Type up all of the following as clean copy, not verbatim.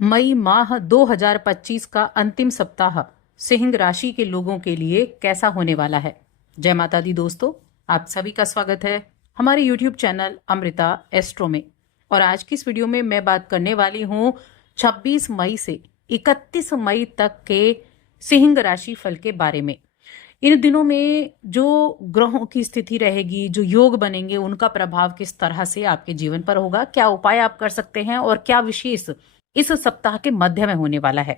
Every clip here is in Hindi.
मई माह 2025 का अंतिम सप्ताह सिंह राशि के लोगों के लिए कैसा होने वाला है। जय माता दी दोस्तों, आप सभी का स्वागत है हमारे YouTube चैनल अमृता एस्ट्रो में। और आज की इस वीडियो में मैं बात करने वाली हूँ 26 मई से 31 मई तक के सिंह राशि फल के बारे में। इन दिनों में जो ग्रहों की स्थिति रहेगी, जो योग बनेंगे, उनका प्रभाव किस तरह से आपके जीवन पर होगा, क्या उपाय आप कर सकते हैं और क्या विशेष इस सप्ताह के मध्य में होने वाला है,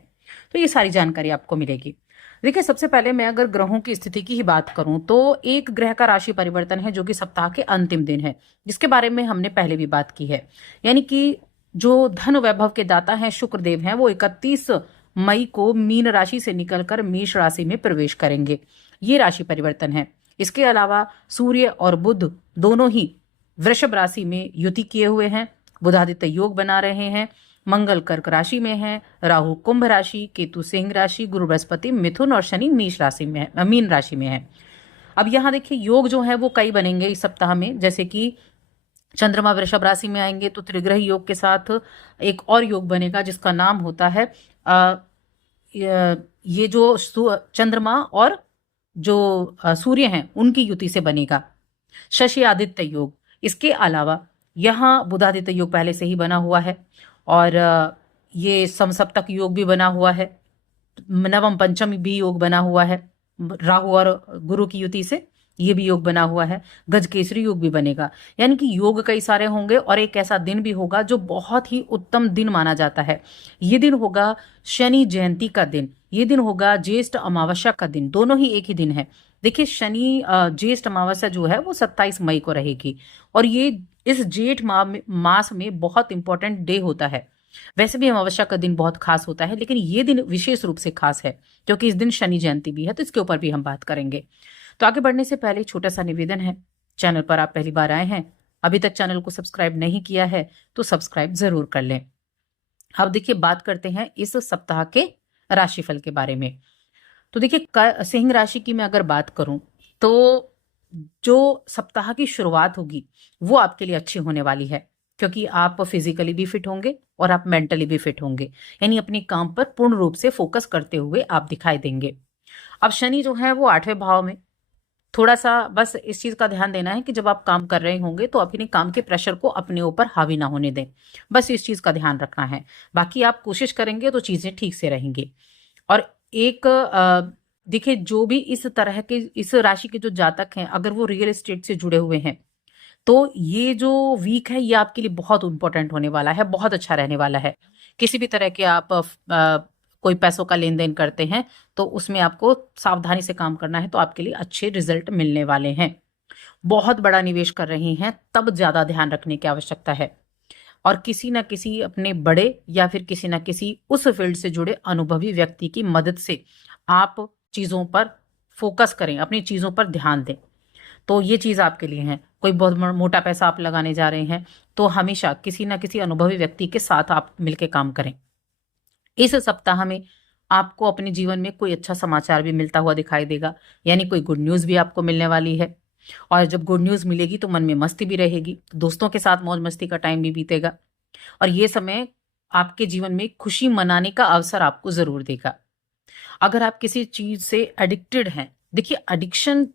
तो ये सारी जानकारी आपको मिलेगी। देखिए, सबसे पहले मैं अगर ग्रहों की स्थिति की ही बात करूं तो एक ग्रह का राशि परिवर्तन है जो कि सप्ताह के अंतिम दिन है, जिसके बारे में हमने पहले भी बात की है। यानी कि जो धन वैभव के दाता हैं शुक्रदेव हैं, वो 31 मई को मीन राशि से निकलकर मेष राशि में प्रवेश करेंगे। ये राशि परिवर्तन है। इसके अलावा सूर्य और बुध दोनों ही वृषभ राशि में युति किए हुए हैं, बुधादित्य योग बना रहे हैं। मंगल कर्क राशि में है, राहु कुंभ राशि, केतु सिंह राशि, गुरु बृहस्पति मिथुन और शनि मेष राशि में है, मीन राशि में है। अब यहाँ देखिए, योग जो है वो कई बनेंगे इस सप्ताह में। जैसे कि चंद्रमा वृषभ राशि में आएंगे तो त्रिग्रह योग के साथ एक और योग बनेगा जिसका नाम होता है ये जो चंद्रमा और जो सूर्य हैं उनकी युति से बनेगा शशि आदित्य योग। इसके अलावा यहाँ बुधादित्य योग पहले से ही बना हुआ है और ये समसप्तक योग भी बना हुआ है, नवम पंचम भी योग बना हुआ है, राहु और गुरु की युति से ये भी योग बना हुआ है, गज केसरी योग भी बनेगा। यानी कि योग कई सारे होंगे और एक ऐसा दिन भी होगा जो बहुत ही उत्तम दिन माना जाता है। ये दिन होगा शनि जयंती का दिन, ये दिन होगा ज्येष्ठ अमावस्या का दिन, दोनों ही एक ही दिन है। देखिए, शनि ज्येष्ठ अमावस्या जो है वो 27 मई को रहेगी और ये इस जेठ मास में बहुत इंपॉर्टेंट डे होता है। वैसे भी अमावस्या का दिन बहुत खास होता है, लेकिन ये दिन विशेष रूप से खास है क्योंकि इस दिन शनि जयंती भी है, तो इसके ऊपर भी हम बात करेंगे। तो आगे बढ़ने से पहले छोटा सा निवेदन है, चैनल पर आप पहली बार आए हैं, अभी तक चैनल को सब्सक्राइब नहीं किया है तो सब्सक्राइब जरूर कर लें। अब देखिए, बात करते हैं इस सप्ताह के राशिफल के बारे में। तो देखिए, सिंह राशि की मैं अगर बात करूं तो जो सप्ताह की शुरुआत होगी वो आपके लिए अच्छी होने वाली है, क्योंकि आप फिजिकली भी फिट होंगे और आप मेंटली भी फिट होंगे। यानी अपने काम पर पूर्ण रूप से फोकस करते हुए आप दिखाई देंगे। अब शनि जो है वो 8वें भाव में, थोड़ा सा बस इस चीज का ध्यान देना है कि जब आप काम कर रहे होंगे तो अपने काम के प्रेशर को अपने ऊपर हावी ना होने दें, बस इस चीज का ध्यान रखना है। बाकी आप कोशिश करेंगे तो चीजें ठीक से रहेंगी। और एक देखिए, जो भी इस तरह के इस राशि के जो जातक हैं, अगर वो रियल एस्टेट से जुड़े हुए हैं तो ये जो वीक है ये आपके लिए बहुत इंपॉर्टेंट होने वाला है, बहुत अच्छा रहने वाला है। किसी भी तरह के आप कोई पैसों का लेन देन करते हैं तो उसमें आपको सावधानी से काम करना है, तो आपके लिए अच्छे रिजल्ट मिलने वाले हैं। बहुत बड़ा निवेश कर रही हैं तब ज्यादा ध्यान रखने की आवश्यकता है, और किसी न किसी अपने बड़े या फिर किसी न किसी उस फील्ड से जुड़े अनुभवी व्यक्ति की मदद से आप चीजों पर फोकस करें, अपनी चीजों पर ध्यान दें। तो ये चीज आपके लिए है। कोई बहुत मोटा पैसा आप लगाने जा रहे हैं तो हमेशा किसी न किसी अनुभवी व्यक्ति के साथ आप मिलकर काम करें। इस सप्ताह में आपको अपने जीवन में कोई अच्छा समाचार भी मिलता हुआ दिखाई देगा, यानी कोई गुड न्यूज भी आपको मिलने वाली है। और जब गुड न्यूज मिलेगी तो मन में मस्ती भी रहेगी, दोस्तों के साथ मौज मस्ती का टाइम भी बीतेगा और ये समय आपके जीवन में खुशी मनाने का अवसर आपको जरूर देगा। अगर आप किसी चीज से एडिक्टेड हैं, देखिए एडिक्शन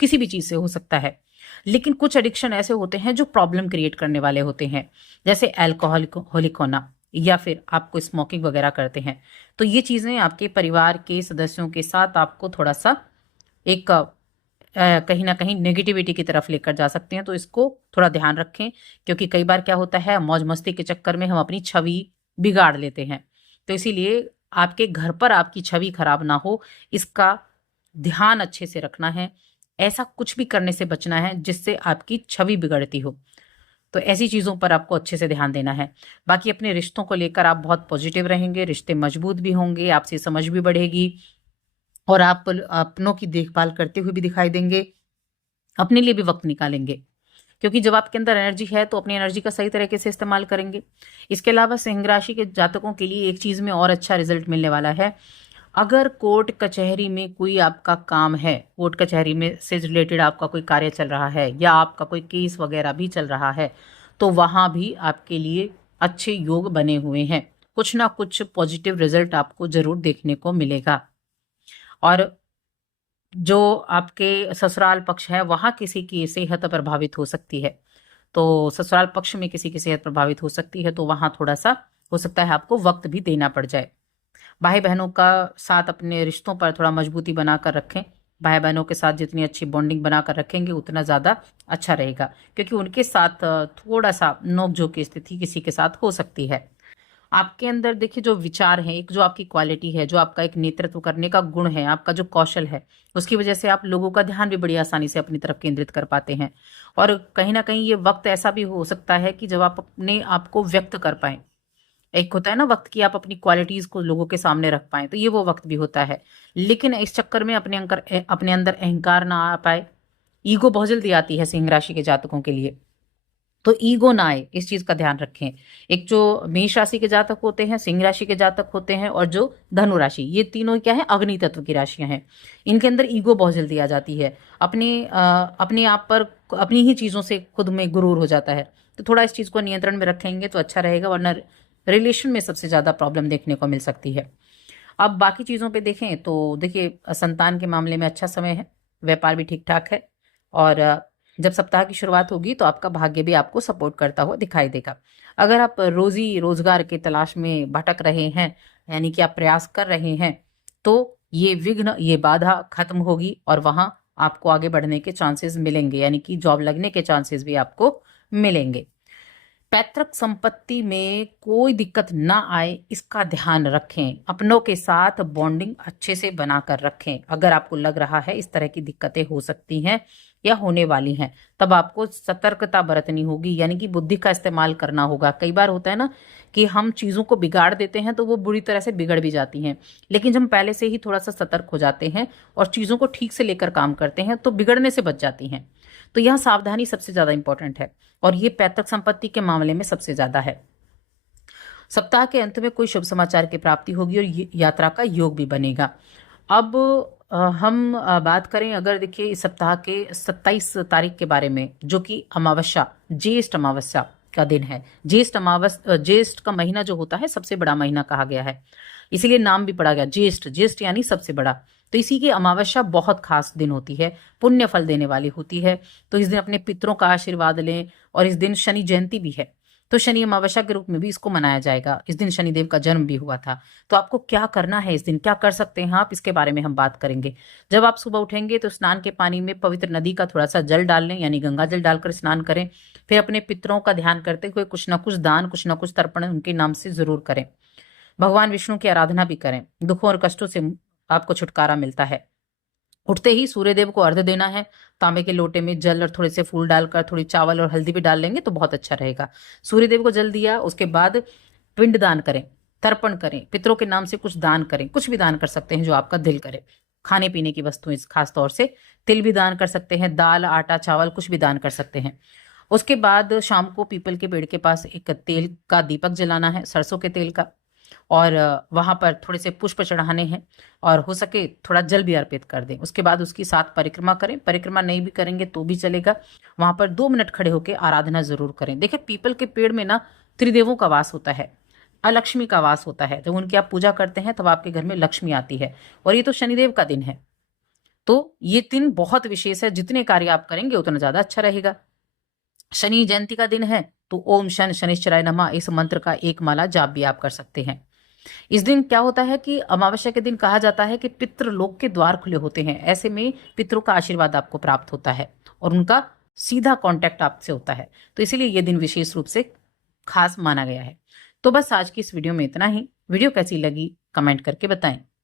किसी भी चीज से हो सकता है, लेकिन कुछ एडिक्शन ऐसे होते हैं जो प्रॉब्लम क्रिएट करने वाले होते हैं, जैसे अल्कोहलिक होना या फिर आपको स्मोकिंग वगैरह करते हैं। तो ये चीजें आपके परिवार के सदस्यों के साथ आपको थोड़ा सा एक कहीं ना कहीं नेगेटिविटी की तरफ लेकर जा सकते हैं, तो इसको थोड़ा ध्यान रखें, क्योंकि कई बार क्या होता है, मौज मस्ती के चक्कर में हम अपनी छवि बिगाड़ लेते हैं। तो इसीलिए आपके घर पर आपकी छवि खराब ना हो, इसका ध्यान अच्छे से रखना है। ऐसा कुछ भी करने से बचना है जिससे आपकी छवि बिगड़ती हो, तो ऐसी चीजों पर आपको अच्छे से ध्यान देना है। बाकी अपने रिश्तों को लेकर आप बहुत पॉजिटिव रहेंगे, रिश्ते मजबूत भी होंगे, आपसी समझ भी बढ़ेगी और आप अपनों की देखभाल करते हुए भी दिखाई देंगे, अपने लिए भी वक्त निकालेंगे, क्योंकि जब आपके अंदर एनर्जी है तो अपनी एनर्जी का सही तरीके से इस्तेमाल करेंगे। इसके अलावा सिंह राशि के जातकों के लिए एक चीज में और अच्छा रिजल्ट मिलने वाला है। अगर कोर्ट कचहरी में कोई आपका काम है, कोर्ट कचहरी में से रिलेटेड आपका कोई कार्य चल रहा है या आपका कोई केस वगैरह भी चल रहा है, तो वहां भी आपके लिए अच्छे योग बने हुए हैं। कुछ ना कुछ पॉजिटिव रिजल्ट आपको जरूर देखने को मिलेगा। और जो आपके ससुराल पक्ष है वहां किसी की सेहत प्रभावित हो सकती है, तो ससुराल पक्ष में किसी की सेहत प्रभावित हो सकती है, तो वहां थोड़ा सा हो सकता है आपको वक्त भी देना पड़ जाए। भाई बहनों का साथ अपने रिश्तों पर थोड़ा मजबूती बनाकर रखें। भाई बहनों के साथ जितनी अच्छी बॉन्डिंग बनाकर रखेंगे उतना ज़्यादा अच्छा रहेगा, क्योंकि उनके साथ थोड़ा सा नोकझोंक की स्थिति किसी के साथ हो सकती है। आपके अंदर देखिए जो विचार है, एक जो आपकी क्वालिटी है, जो आपका एक नेतृत्व करने का गुण है, आपका जो कौशल है, उसकी वजह से आप लोगों का ध्यान भी बड़ी आसानी से अपनी तरफ केंद्रित कर पाते हैं। और कहीं ना कहीं ये वक्त ऐसा भी हो सकता है कि जब आप अपने आप को व्यक्त कर पाए। एक होता है ना वक्त की आप अपनी क्वालिटीज को लोगों के सामने रख पाए, तो ये वो वक्त भी होता है। लेकिन इस चक्कर में अपने अंदर अहंकार ना आ पाए। ईगो बहुत जल्दी आती है सिंह राशि के जातकों के लिए, तो ईगो ना आए, इस चीज का ध्यान रखें। एक जो मेष राशि के जातक होते हैं, सिंह राशि के जातक होते हैं, और जो धनु राशि, ये तीनों क्या है, अग्नि तत्व की राशियां हैं। इनके अंदर ईगो बहुत जल्दी आ जाती है। अपने आप पर, अपनी ही चीजों से खुद में गुरूर हो जाता है। तो थोड़ा इस चीज को नियंत्रण में रखेंगे तो अच्छा रहेगा, वरना रिलेशन में सबसे ज्यादा प्रॉब्लम देखने को मिल सकती है। अब बाकी चीजों पे देखें तो देखिए संतान के मामले में अच्छा समय है, व्यापार भी ठीक ठाक है। और जब सप्ताह की शुरुआत होगी तो आपका भाग्य भी आपको सपोर्ट करता हुआ दिखाई देगा। अगर आप रोजी रोजगार के तलाश में भटक रहे हैं, यानी कि आप प्रयास कर रहे हैं, तो ये विघ्न, ये बाधा खत्म होगी और वहां आपको आगे बढ़ने के चांसेस मिलेंगे, यानी कि जॉब लगने के चांसेस भी आपको मिलेंगे। पैतृक संपत्ति में कोई दिक्कत ना आए, इसका ध्यान रखें। अपनों के साथ बॉन्डिंग अच्छे से बनाकर रखें। अगर आपको लग रहा है इस तरह की दिक्कतें हो सकती हैं या होने वाली हैं, तब आपको सतर्कता बरतनी होगी, यानी कि बुद्धि का इस्तेमाल करना होगा। कई बार होता है ना कि हम चीज़ों को बिगाड़ देते हैं तो वो बुरी तरह से बिगड़ भी जाती हैं, लेकिन जब हम पहले से ही थोड़ा सा सतर्क हो जाते हैं और चीज़ों को ठीक से लेकर काम करते हैं तो बिगड़ने से बच जाती हैं। तो यहाँ सावधानी सबसे ज़्यादा इंपॉर्टेंट है, और ये पैतृक संपत्ति के मामले में सबसे ज्यादा है। सप्ताह के अंत में कोई शुभ समाचार की प्राप्ति होगी और यात्रा का योग भी बनेगा। अब हम बात करें, अगर देखिए इस सप्ताह के 27 तारीख के बारे में, जो कि अमावस्या, ज्येष्ठ अमावस्या का दिन है। ज्येष्ठ का महीना जो होता है सबसे बड़ा महीना कहा गया है, इसीलिए नाम भी पड़ा गया ज्येष्ठ। ज्येष्ठ यानी सबसे बड़ा। तो इसी की अमावस्या बहुत खास दिन होती है, पुण्य फल देने वाली होती है। तो इस दिन अपने पितरों का आशीर्वाद लें। और इस दिन शनि जयंती भी है, तो शनि अमावस्या के रूप में भी इसको मनाया जाएगा। इस दिन शनिदेव का जन्म भी हुआ था। तो आपको क्या करना है इस दिन, क्या कर सकते हैं आप, इसके बारे में हम बात करेंगे। जब आप सुबह उठेंगे तो स्नान के पानी में पवित्र नदी का थोड़ा सा जल डाल लें, यानी गंगा जल डालकर स्नान करें। फिर अपने पितरों का ध्यान करते हुए कुछ ना कुछ दान, कुछ ना कुछ तर्पण उनके नाम से जरूर करें। भगवान विष्णु की आराधना भी करें, दुखों और कष्टों से आपको छुटकारा मिलता है। उठते ही सूर्यदेव को अर्घ्य देना है। तांबे के लोटे में जल और थोड़े से फूल डालकर थोड़ी चावल और हल्दी भी डाल लेंगे तो बहुत अच्छा रहेगा। सूर्यदेव को जल दिया, उसके बाद पिंड दान करें, तर्पण करें, पितरों के नाम से कुछ दान करें। कुछ भी दान कर सकते हैं जो आपका दिल करे, खाने पीने की वस्तुएं, खास तौर से तिल भी दान कर सकते हैं, दाल आटा चावल कुछ भी दान कर सकते हैं। उसके बाद शाम को पीपल के पेड़ के पास एक तेल का दीपक जलाना है, सरसों के तेल का। और वहां पर थोड़े से पुष्प चढ़ाने हैं, और हो सके थोड़ा जल भी अर्पित कर दें। उसके बाद उसकी 7 परिक्रमा करें। परिक्रमा नहीं भी करेंगे तो भी चलेगा। वहां पर 2 मिनट खड़े होकर आराधना जरूर करें। देखिए पीपल के पेड़ में ना त्रिदेवों का वास होता है, अलक्ष्मी का वास होता है। जब उनकी आप पूजा करते हैं तब आपके घर में लक्ष्मी आती है। और ये तो शनिदेव का दिन है, तो ये दिन बहुत विशेष है। जितने कार्य आप करेंगे उतना ज्यादा अच्छा रहेगा। शनि जयंती का दिन है तो ओम शन शनिश्चराय नमः इस मंत्र का 1 माला जाप भी आप कर सकते हैं। इस दिन क्या होता है कि अमावस्या के दिन कहा जाता है कि पितृलोक के द्वार खुले होते हैं। ऐसे में पितरों का आशीर्वाद आपको प्राप्त होता है और उनका सीधा कांटेक्ट आपसे होता है। तो इसीलिए यह दिन विशेष रूप से खास माना गया है। तो बस आज की इस वीडियो में इतना ही। वीडियो कैसी लगी कमेंट करके बताएं।